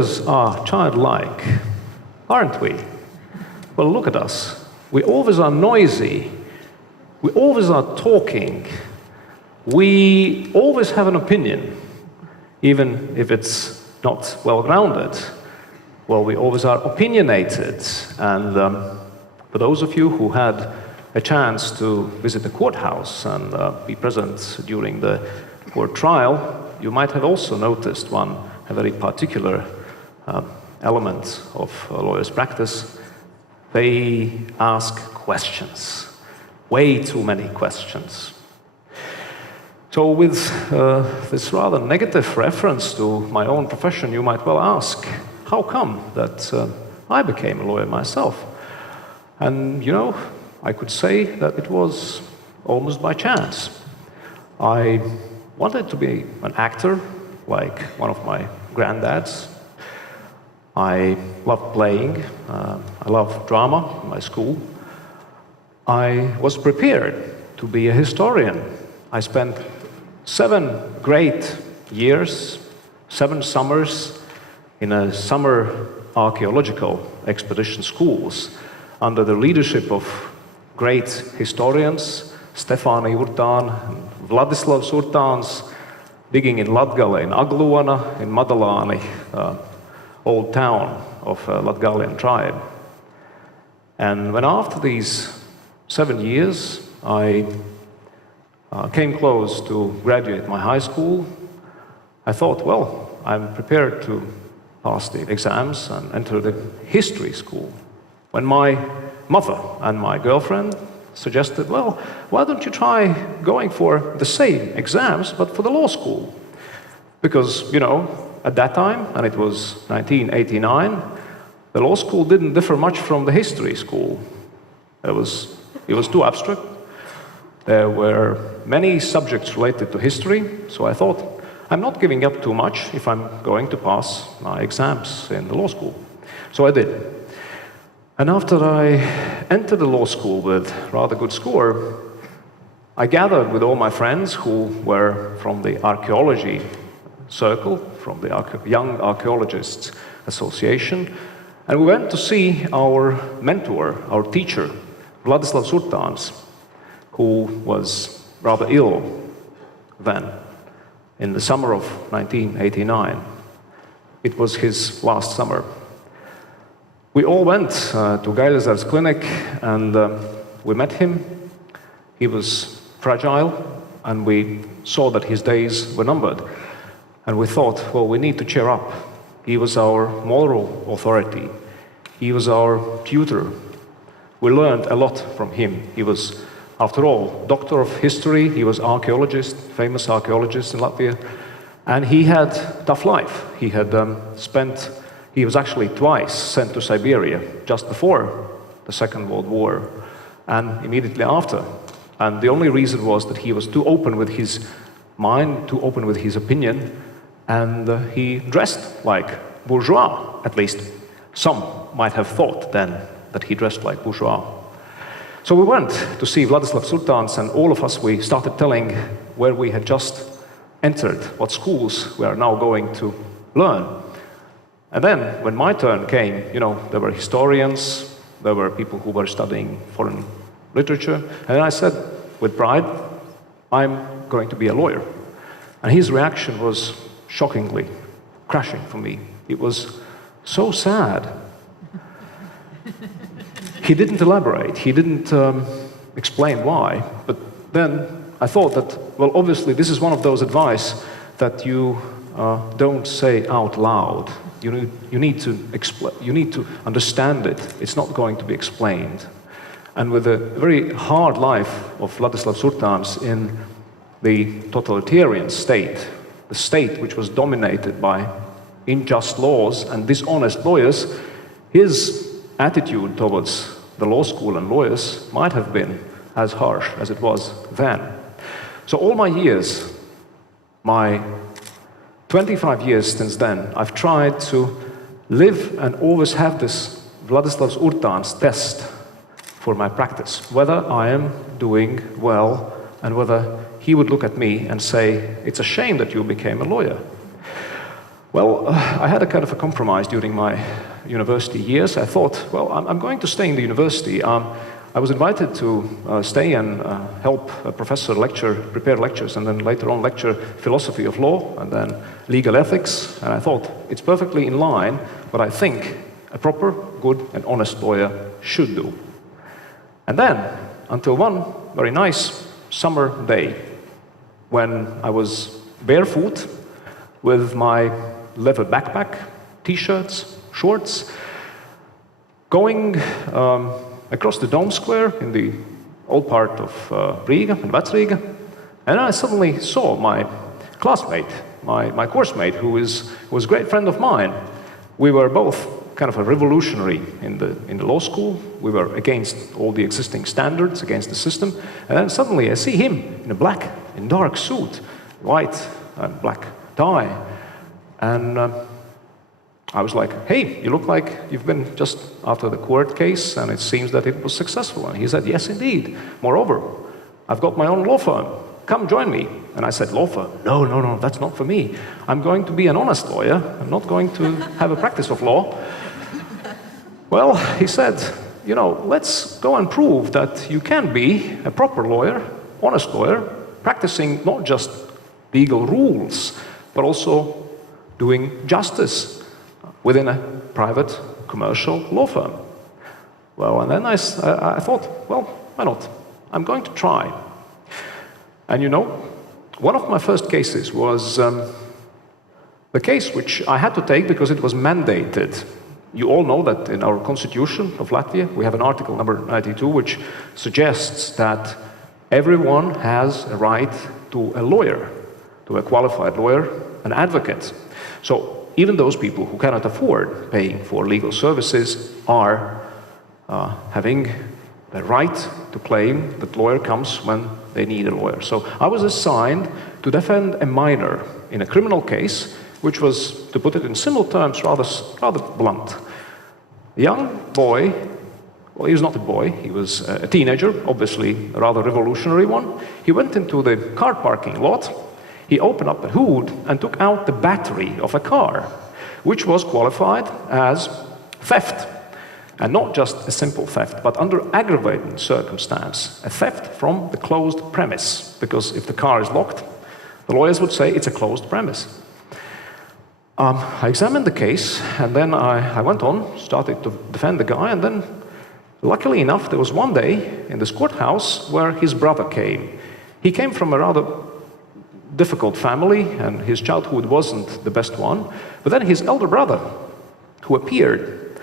lawyers are childlike, aren't we? Well, look at us. We always are noisy. We always are talking. We always have an opinion, even if it's not well-grounded. Well, we always are opinionated. And for those of you who had a chance to visit the courthouse and be present during the court trial, you might have also noticed a very particular element of a lawyer's practice. They ask questions, way too many questions. So with this rather negative reference to my own profession, you might well ask, how come that I became a lawyer myself? And you know, I could say that it was almost by chance. I wanted to be an actor, like one of my granddads. I loved playing. I loved drama in my school. I was prepared to be a historian. I spent 7 great years, 7 summers in a summer archaeological expedition schools under the leadership of great historians, Stefāni Urtāne and Vladislavs Urtāns, digging in Latgale, in Agluona, in Madalāni, old town of Latgalian tribe. And when after these 7 years, I came close to graduate my high school, I thought, well, I'm prepared to pass the exams and enter the history school. When my mother and my girlfriend suggested, well, why don't you try going for the same exams, but for the law school? Because, you know, at that time, and it was 1989, the law school didn't differ much from the history school. It was too abstract. There were many subjects related to history, so I thought, I'm not giving up too much if I'm going to pass my exams in the law school. So I did. And after I entered the law school with rather good score, I gathered with all my friends who were from the archaeology circle, from the Young Archaeologists Association, and we went to see our mentor, our teacher, Vladislavs Urtāns, who was rather ill then, in the summer of 1989. It was his last summer. We all went to Gailezer's clinic and we met him. He was fragile and we saw that his days were numbered. And we thought, well, we need to cheer up. He was our moral authority. He was our tutor. We learned a lot from him. He was, after all, doctor of history. He was archaeologist, famous archaeologist in Latvia. And he had a tough life. He was actually twice sent to Siberia, just before the Second World War and immediately after. And the only reason was that he was too open with his mind, too open with his opinion, and he dressed like bourgeois, at least some might have thought then that he dressed like bourgeois. So we went to see Vladislavs Urtāns, and all of us, we started telling where we had just entered, what schools we are now going to learn. And then, when my turn came, you know, there were historians, there were people who were studying foreign literature, and I said, with pride, I'm going to be a lawyer. And his reaction was shockingly crashing for me. It was so sad. He didn't elaborate, he didn't explain why, but then I thought that, well, obviously this is one of those advice that you don't say out loud. You need to understand it. It's not going to be explained. And with the very hard life of Vladislavs Urtāns in the totalitarian state, the state which was dominated by unjust laws and dishonest lawyers, his attitude towards the law school and lawyers might have been as harsh as it was then. So all my years, my 25 years since then, I've tried to live and always have this Vladislavs Urtāns test for my practice, whether I am doing well and whether he would look at me and say, it's a shame that you became a lawyer. Well, I had a kind of a compromise during my university years. I thought, well, I'm going to stay in the university. I was invited to stay and help a professor prepare lectures, and then later on lecture philosophy of law, and then legal ethics. And I thought, it's perfectly in line what I think a proper, good, and honest lawyer should do. And then, until one very nice summer day, when I was barefoot with my leather backpack, t-shirts, shorts, going across the Dome Square in the old part of Riga, in Riga, and I suddenly saw my classmate, my course mate, who was a great friend of mine. We were both kind of a revolutionary in the law school. We were against all the existing standards, against the system, and then suddenly I see him in a dark suit, white and black tie, and I was like, hey, you look like you've been just after the court case, and it seems that it was successful. And he said, yes, indeed. Moreover, I've got my own law firm. Come join me. And I said, law firm? No, that's not for me. I'm going to be an honest lawyer. I'm not going to have a practice of law. Well, he said, you know, let's go and prove that you can be a proper lawyer, honest lawyer, practicing not just legal rules, but also doing justice within a private commercial law firm. Well, and then I thought, well, why not? I'm going to try. And you know, one of my first cases was the case which I had to take because it was mandated. You all know that in our constitution of Latvia, we have an article number 92, which suggests that everyone has a right to a lawyer, to a qualified lawyer, an advocate. So even those people who cannot afford paying for legal services are having the right to claim that lawyer comes when they need a lawyer. So I was assigned to defend a minor in a criminal case, which was, to put it in simple terms, rather blunt. A young boy, well, he was not a boy, he was a teenager, obviously a rather revolutionary one. He went into the car parking lot. He opened up the hood and took out the battery of a car, which was qualified as theft. And not just a simple theft, but under aggravating circumstance, a theft from the closed premise. Because if the car is locked, the lawyers would say it's a closed premise. I examined the case, and then I went on, started to defend the guy, and then, luckily enough, there was one day in this courthouse where his brother came. He came from a rather difficult family, and his childhood wasn't the best one. But then his elder brother, who appeared,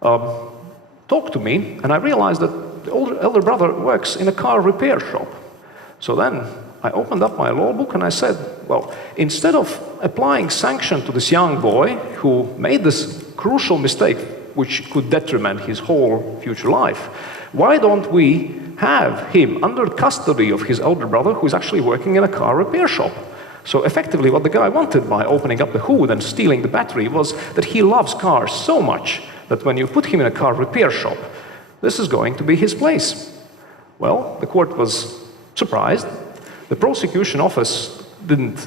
talked to me, and I realized that the elder brother works in a car repair shop. So then I opened up my law book and I said, well, instead of applying sanction to this young boy who made this crucial mistake, which could detriment his whole future life, why don't we have him under custody of his elder brother, who is actually working in a car repair shop? So effectively what the guy wanted by opening up the hood and stealing the battery was that he loves cars so much that when you put him in a car repair shop, this is going to be his place. Well, the court was surprised. The prosecution office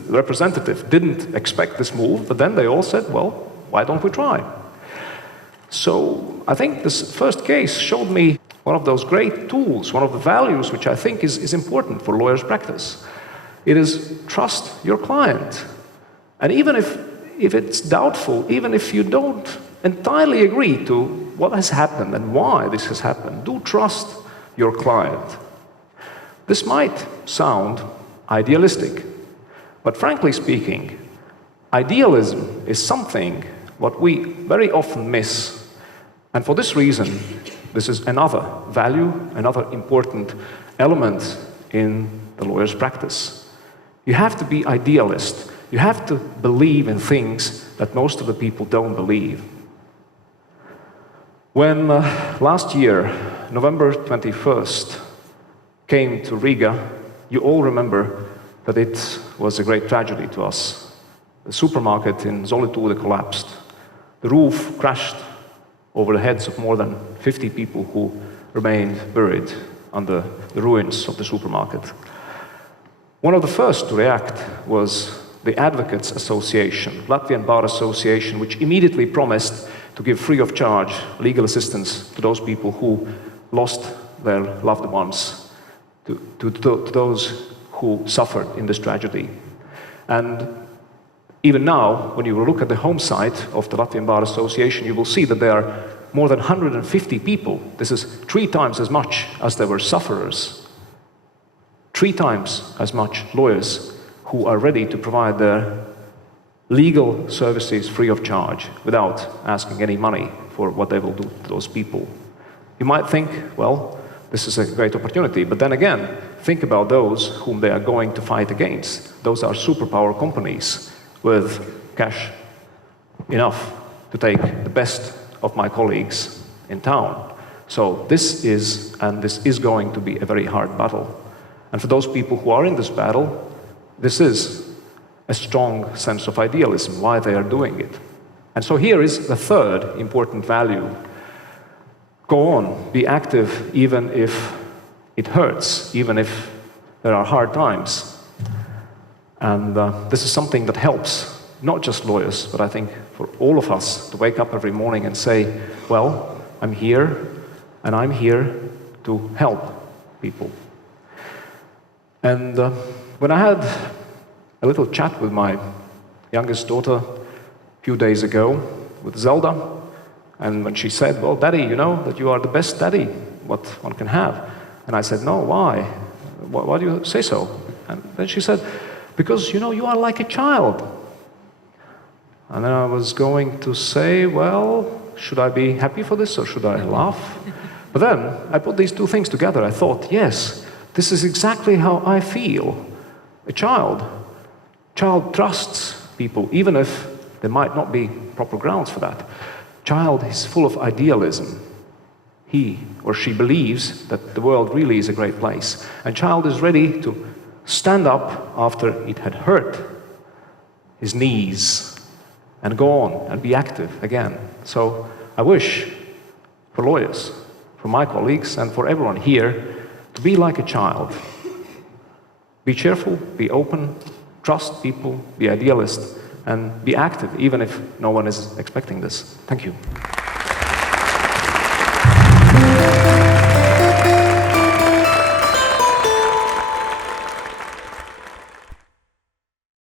representative didn't expect this move, but then they all said, well, why don't we try? So I think this first case showed me one of those great tools, one of the values which I think is important for lawyers' practice. It is trust your client. And even if it's doubtful, even if you don't entirely agree to what has happened and why this has happened, do trust your client. This might sound idealistic, but frankly speaking, idealism is something what we very often miss. And for this reason, this is another value, another important element in the lawyer's practice. You have to be idealist. You have to believe in things that most of the people don't believe. When last year, November 21st, came to Riga, you all remember that it was a great tragedy to us. The supermarket in Zolitude collapsed. The roof crashed over the heads of more than 50 people who remained buried under the ruins of the supermarket. One of the first to react was the Advocates Association, Latvian Bar Association, which immediately promised to give free of charge legal assistance to those people who lost their loved ones, to those who suffered in this tragedy. And even now, when you look at the home site of the Latvian Bar Association, you will see that there are more than 150 people. This is 3 times as much as there were sufferers. 3 times as much lawyers who are ready to provide their legal services free of charge without asking any money for what they will do to those people. You might think, well, this is a great opportunity, but then again, think about those whom they are going to fight against. Those are superpower companies with cash enough to take the best of my colleagues in town. So this is going to be a very hard battle. And for those people who are in this battle, this is a strong sense of idealism, why they are doing it. And so here is the third important value. Go on, be active even if it hurts, even if there are hard times. And this is something that helps not just lawyers, but I think for all of us to wake up every morning and say, well, I'm here, and I'm here to help people. And when I had a little chat with my youngest daughter a few days ago, with Zelda, and when she said, well, Daddy, you know that you are the best daddy what one can have. And I said, no, why? Why do you say so? And then she said, because, you know, you are like a child. And then I was going to say, well, should I be happy for this or should I laugh? But then I put these 2 things together. I thought, yes, this is exactly how I feel. A child trusts people, even if there might not be proper grounds for that. Child is full of idealism. He or she believes that the world really is a great place. And child is ready to stand up after it had hurt his knees and go on and be active again. So I wish for lawyers, for my colleagues, and for everyone here to be like a child. Be cheerful, be open, trust people, be idealist, and be active, even if no one is expecting this. Thank you.